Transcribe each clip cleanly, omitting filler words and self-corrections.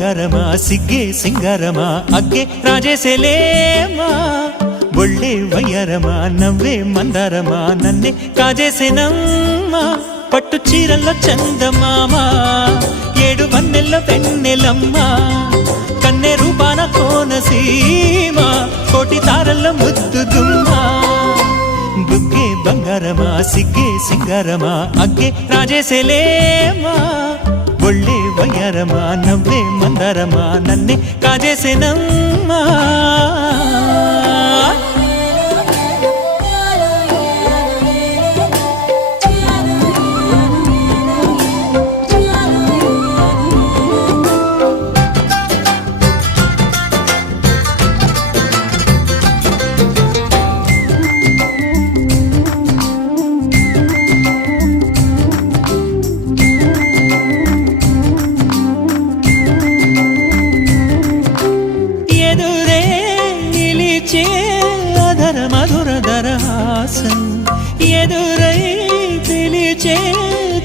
బంగారమా సిగ్గే సింగారమా అగ్గే రాజేసేలేమా ఒళ్ళే వయ్యారమా నవ్వే మందారమా నన్నే కాజేసేనమ్మా పట్టు చీరల్లో చందమామా ఏడు వన్నెల్లో పెన్నెలమ్మా కన్నె రూపాన కోనసీమ కోటి తారల్లో ముద్దుదుమ్మా బుగ్గే బంగారమా సిగ్గే సింగారమా అగ్గే రాజేసేలేమా ఒళ్ళే వయ్యారమా నవ్వే మందారమా నన్నే కాజేసేనమ్మా అధర మధుర దరహాసం ఎదురై పిలిచే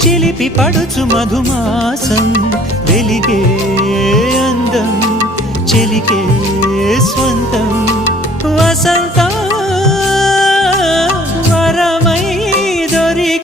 చిలిపి పడుచు మధుమాసం వెలిగే అందం చెలికే స్వంతం వసంతం